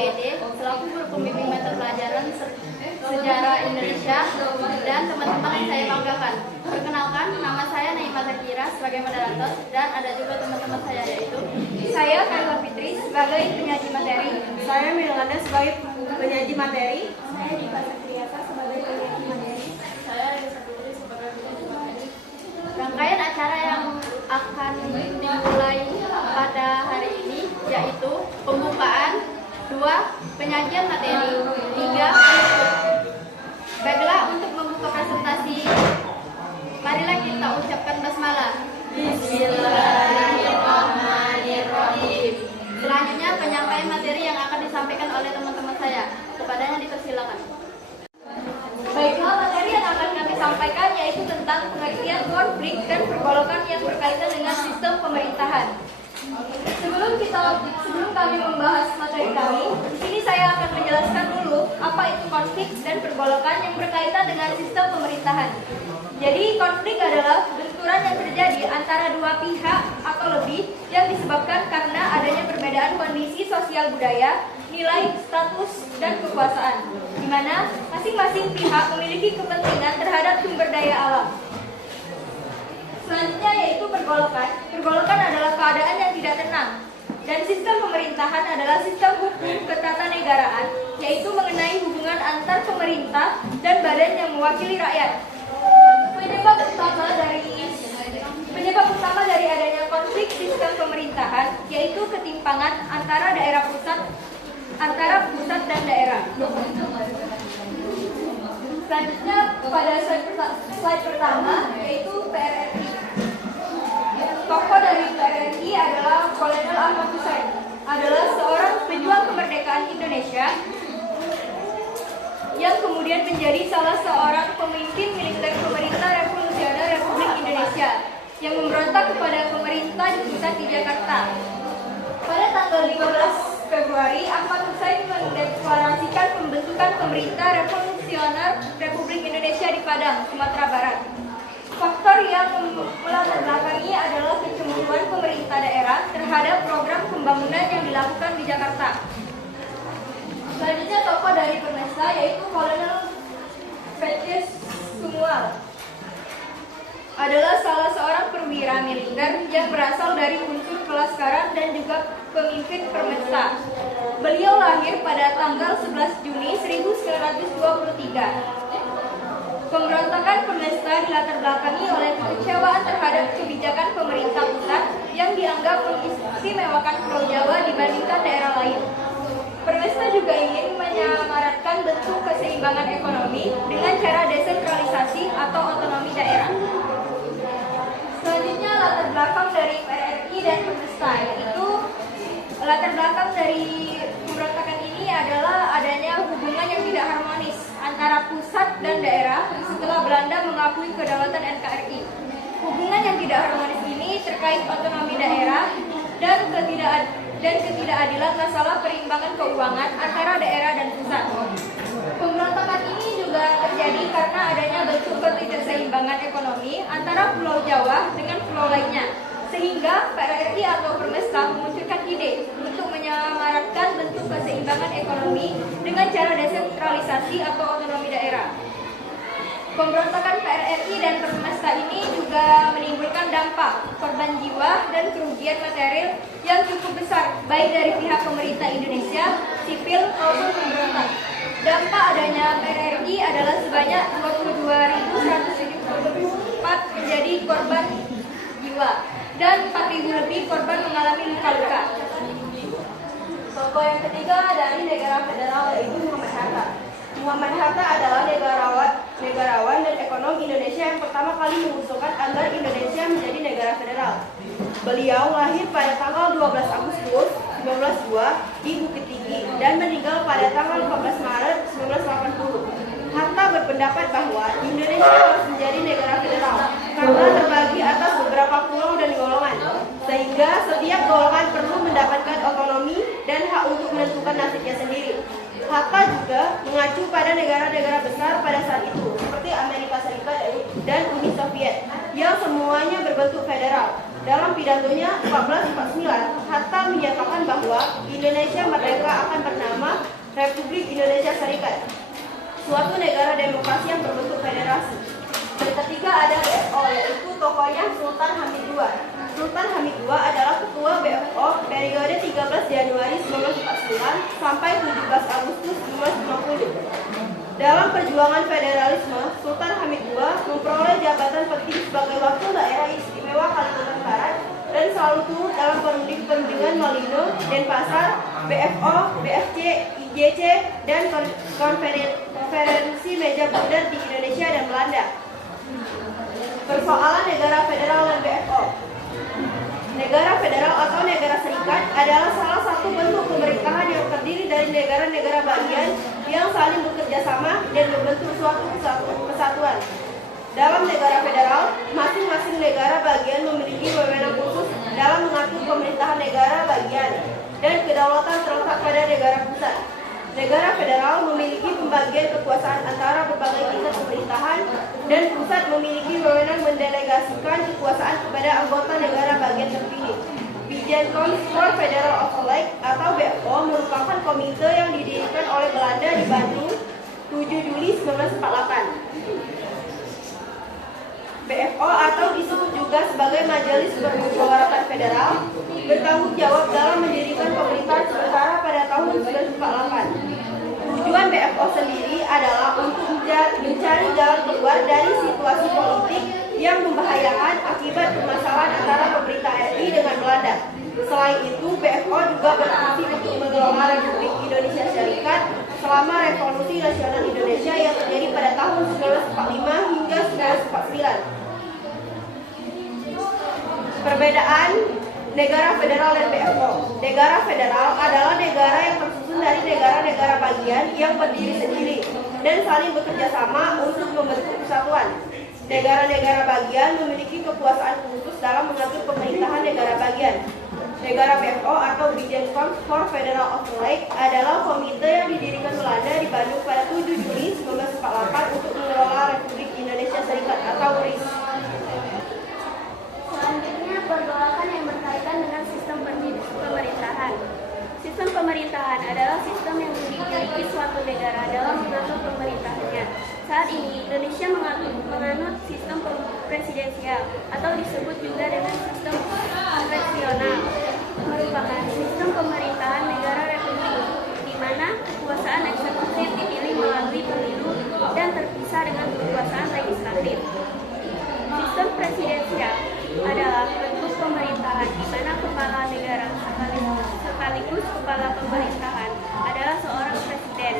SPD selaku guru pembimbing mata pelajaran sejarah Indonesia dan teman-teman yang saya banggakan. Perkenalkan, nama saya Naima Zakira sebagai moderator dan ada juga teman-teman saya yaitu saya Kayla Fitri sebagai penyaji materi. Saya Milana sebagai penyaji materi. Saya Dipa Satriasa sebagai penyaji materi. Saya Risa Putri sebagai penyaji materi. Rangkaian acara yang akan dimulai pada hari ini yaitu pembukaan, 2. Penyajian materi, 3. penutup. Baiklah, untuk membuka presentasi, marilah kita ucapkan basmalah. Bismillahirrahmanirrahim. Selanjutnya penyampaian materi yang akan disampaikan oleh teman-teman saya. Kepadanya dipersilakan. Baiklah, materi yang akan kami sampaikan yaitu tentang pengertian konflik dan pergolakan yang berkaitan dengan sistem pemerintahan. Sebelum kami membahas materi kami, di sini saya akan menjelaskan dulu apa itu konflik dan pergolakan yang berkaitan dengan sistem pemerintahan. Jadi, konflik adalah benturan yang terjadi antara dua pihak atau lebih yang disebabkan karena adanya perbedaan kondisi sosial budaya, nilai, status, dan kekuasaan, di mana masing-masing pihak memiliki kepentingan terhadap sumber daya alam. Selanjutnya yaitu pergolakan. Pergolakan adalah keadaan yang tidak tenang. Dan sistem pemerintahan adalah sistem hukum ketatanegaraan, yaitu mengenai hubungan antar pemerintah dan badan yang mewakili rakyat. Penyebab utama dari adanya konflik sistem pemerintahan yaitu ketimpangan antara pusat dan daerah. Selanjutnya pada slide pertama yaitu PRRI. Tokoh dari PRRI adalah Kolonel Ahmad Hussein, adalah seorang pejuang kemerdekaan Indonesia yang kemudian menjadi salah seorang pemimpin militer pemerintah revolusioner Republik Indonesia yang memberontak kepada pemerintah di pusat di Jakarta. Pada tanggal 15 Februari, Ahmad Hussein mendeklarasikan pembentukan pemerintah revolusioner Republik Indonesia di Padang, Sumatera Barat. Faktor yang melatar belakangi adalah kecemburuan pemerintah daerah terhadap program pembangunan yang dilakukan di Jakarta. Selanjutnya tokoh dari Permesta yaitu Kolonel Petrus Sumual, adalah salah seorang perwira militer yang berasal dari unsur Kelaskaran dan juga pemimpin Permesta. Beliau lahir pada tanggal 11 Juni 1923. Pemberontakan Permesta dilatar belakangi oleh kekecewaan terhadap kebijakan pemerintah pusat yang dianggap mengistimewakan Pulau Jawa dibandingkan daerah lain. Permesta juga ingin menyamaratakan bentuk keseimbangan ekonomi dengan cara desentralisasi atau otonomi daerah. Selanjutnya latar belakang dari PRRI dan Permesta, yaitu latar belakang dari pemberontakan ini adalah adanya hubungan yang tidak harmonis antara pusat dan daerah setelah Belanda mengakui kedaulatan NKRI. Hubungan yang tidak harmonis ini terkait otonomi daerah dan ketidakadilan masalah perimbangan keuangan antara daerah dan pusat. Pemberontakan ini juga terjadi karena adanya bentuk ketidakseimbangan ekonomi antara Pulau Jawa dengan pulau lainnya, sehingga PRRI atau Permesta memunculkan ide untuk menyamaratakan bentuk keseimbangan ekonomi dengan cara desentralisasi atau otonomi daerah. Pemberontakan PRRI dan Permesta ini juga menimbulkan dampak korban jiwa dan kerugian material yang cukup besar, baik dari pihak pemerintah Indonesia, sipil maupun pemberontak. Dampak adanya PRRI adalah sebanyak 22.174 menjadi korban jiwa dan 4.000 lebih korban mengalami luka-luka. Tokoh yang ketiga dari negara federal yaitu Muhammad Hatta. Muhammad Hatta adalah negarawan dan ekonom Indonesia yang pertama kali mengusulkan agar Indonesia menjadi negara federal. Beliau lahir pada tanggal 12 Agustus 1902 di Bukit Tinggi dan meninggal pada tanggal 14 Maret 1980. Hatta berpendapat bahwa Indonesia harus menjadi negara federal karena terbagi atas beberapa pulau dan golongan, sehingga setiap golongan perlu mendapatkan otonomi dan hak untuk menentukan nasibnya sendiri. Hatta juga mengacu pada negara-negara besar pada saat itu, seperti Amerika Serikat dan Uni Soviet, yang semuanya berbentuk federal. Dalam pidatonya 1449, Hatta menyatakan bahwa Indonesia merdeka akan bernama Republik Indonesia Serikat, suatu negara demokrasi yang berbentuk federasi. Dan ketiga ada BFO, yaitu tokohnya Sultan Hamid II. Sultan Hamid II adalah ketua BFO periode 13 Januari 1949 sampai 17 Agustus 1950. Dalam perjuangan federalisme, Sultan Hamid II memperoleh jabatan penting sebagai Wakil Daerah Istimewa Kalimantan Barat dan selalu turut dalam perundingan Malino, Denpasar, BFO, BFC, IJC, dan konferensi meja bundar di Indonesia dan Belanda. Persoalan negara federal dan BFO. Negara federal atau negara serikat adalah salah satu bentuk pemerintahan yang terdiri dari negara-negara bagian yang saling bekerja sama dan membentuk suatu kesatuan. Dalam negara federal, masing-masing negara bagian memiliki wewenang khusus dalam mengatur pemerintahan negara bagian dan kedaulatan terletak pada negara pusat. Negara federal memiliki pembagian kekuasaan antara berbagai tingkat pemerintahan dan pusat memiliki wewenang mendelegasikan kekuasaan kepada anggota negara bagian terpilih. Bijen Council for Federal Overlay atau BFO merupakan komite yang didirikan oleh Belanda di Bandung 7 Juli 1948. BFO atau disebut juga sebagai Majelis Permusyawaratan Federal bertanggung jawab dalam mendirikan pemerintahan sementara pada tahun 1948. Tujuan BFO sendiri adalah untuk mencari jalan keluar dari situasi politik yang membahayakan akibat permasalahan antara pemerintah RI dengan Belanda. Selain itu, BFO juga berfungsi untuk mengelola Republik Indonesia Serikat selama Revolusi Nasional Indonesia yang terjadi pada tahun 1945 hingga 1949. Perbedaan negara federal dan BFO. Negara federal adalah negara yang tersusun dari negara-negara bagian yang berdiri sendiri dan saling bekerja sama untuk membentuk kesatuan. Negara-negara bagian memiliki kekuasaan khusus dalam mengatur pemerintahan negara bagian. Negara BFO atau Bijen Council for Federal Overlay adalah komite yang didirikan Belanda di Bandung pada 7 Juli 1948 untuk mengelola Republik Indonesia Serikat atau RIS. Selanjutnya, pergolakan yang berkaitan dengan sistem pemerintahan. Sistem pemerintahan adalah sistem yang dimiliki suatu negara dalam mengatur pemerintahannya. Saat ini, Indonesia menganut sistem presidensial atau disebut juga dengan sistem konvensional, merupakan sistem pemerintahan negara republik di mana kekuasaan eksekutif dipilih melalui pemilu dan terpisah dengan kekuasaan legislatif. Sistem presidensial adalah bentuk pemerintahan di mana kepala negara sekaligus kepala pemerintahan adalah seorang presiden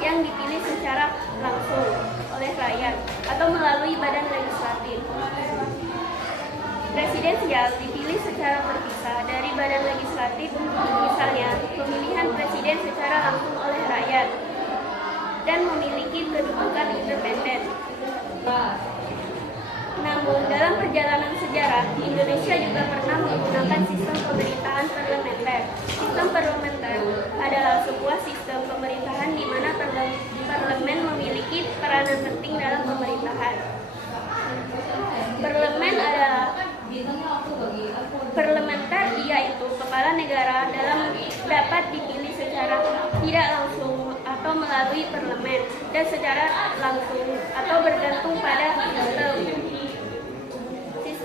yang dipilih secara langsung oleh rakyat atau melalui badan legislatif. Presidensial dipilih secara terpisah dari badan legislatif, misalnya pemilihan presiden secara langsung oleh rakyat dan memiliki kedudukan independen. Namun, dalam perjalanan sejarah, Indonesia juga pernah menggunakan sistem pemerintahan parlementer. Sistem parlementer adalah sebuah sistem pemerintahan di mana parlemen memiliki peranan penting dalam pemerintahan. Parlemen adalah parlementer, yaitu kepala negara dapat dipilih secara tidak langsung atau melalui parlemen dan secara langsung atau bergantung pada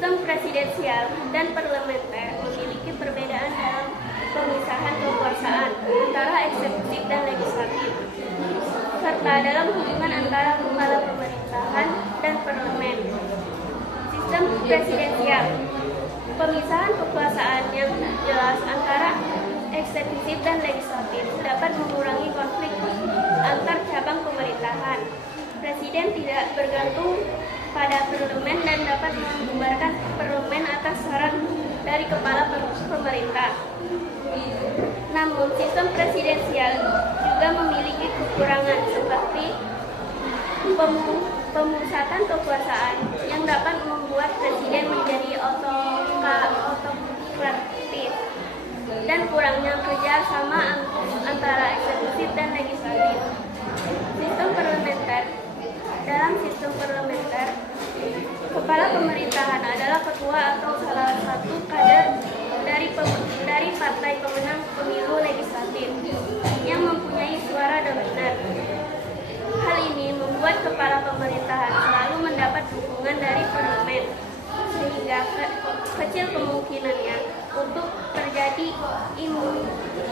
sistem presidensial dan parlementer memiliki perbedaan dalam pemisahan kekuasaan antara eksekutif dan legislatif, serta dalam hubungan antara kepala pemerintahan dan parlemen. Sistem presidensial, pemisahan kekuasaan yang jelas antara eksekutif dan legislatif dapat mengurangi konflik antar cabang pemerintahan. Presiden tidak bergantung pada parlemen dan dapat membubarkan parlemen atas saran dari kepala pemerintah. Namun, sistem presidensial juga memiliki kekurangan seperti pemusatan kekuasaan yang dapat membuat presiden menjadi otokratis dan kurangnya kerjasama antara eksekutif dan legislatif. Sistem parlementer. Dalam sistem parlementer, kepala pemerintahan adalah adalah ketua atau salah satu kader dari partai pemenang pemilu legislatif yang mempunyai suara dominan. Hal ini membuat kepala pemerintahan selalu mendapat dukungan dari parlemen, sehingga kecil kemungkinannya untuk terjadi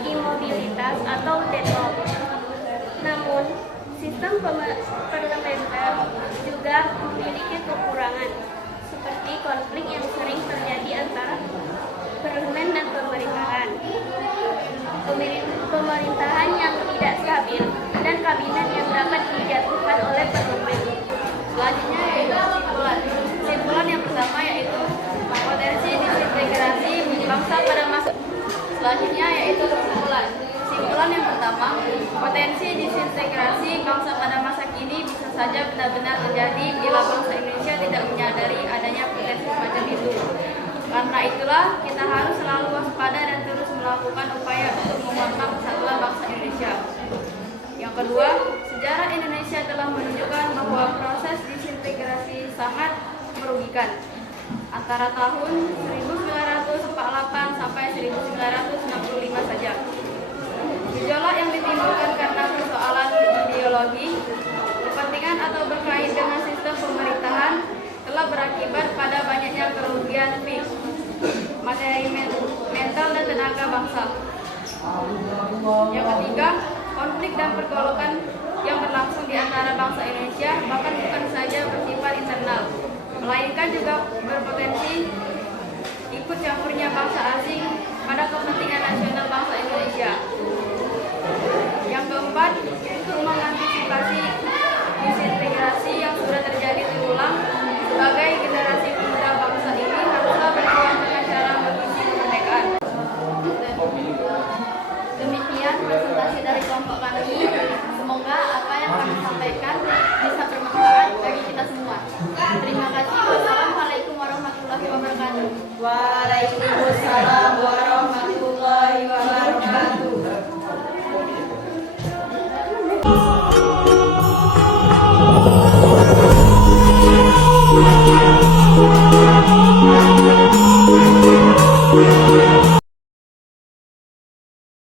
imobilitas atau deadlock. Namun, sistem parlementer juga memiliki kekurangan, seperti konflik yang sering terjadi antara parlemen dan pemerintahan, pemerintahan yang tidak stabil, dan kabinet yang dapat dijatuhkan oleh parlemen. Selanjutnya yaitu kesimpulan. Kesimpulan yang pertama yaitu potensi disintegrasi bangsa pada masa. Selanjutnya yaitu kesimpulan. Kesimpulan yang pertama, potensi disintegrasi bangsa pada masa kini bisa saja benar-benar terjadi bila bangsa Indonesia tidak menyadari adanya potensi semacam itu. Karena itulah kita harus selalu waspada dan terus melakukan upaya untuk menguatkan persatuan bangsa Indonesia. Yang kedua, sejarah Indonesia telah menunjukkan bahwa proses disintegrasi sangat merugikan. Antara tahun 1948 sampai 1965 saja. Gejolak yang ditimbulkan karena persoalan ideologi, kepentingan atau berkait dengan sistem pemerintahan telah berakibat pada banyaknya kerugian fisik, materi, mental, dan tenaga bangsa. Yang ketiga, konflik dan pergolakan yang berlangsung di antara bangsa Indonesia bahkan bukan saja bersifat internal, melainkan juga berpotensi ikut campurnya bangsa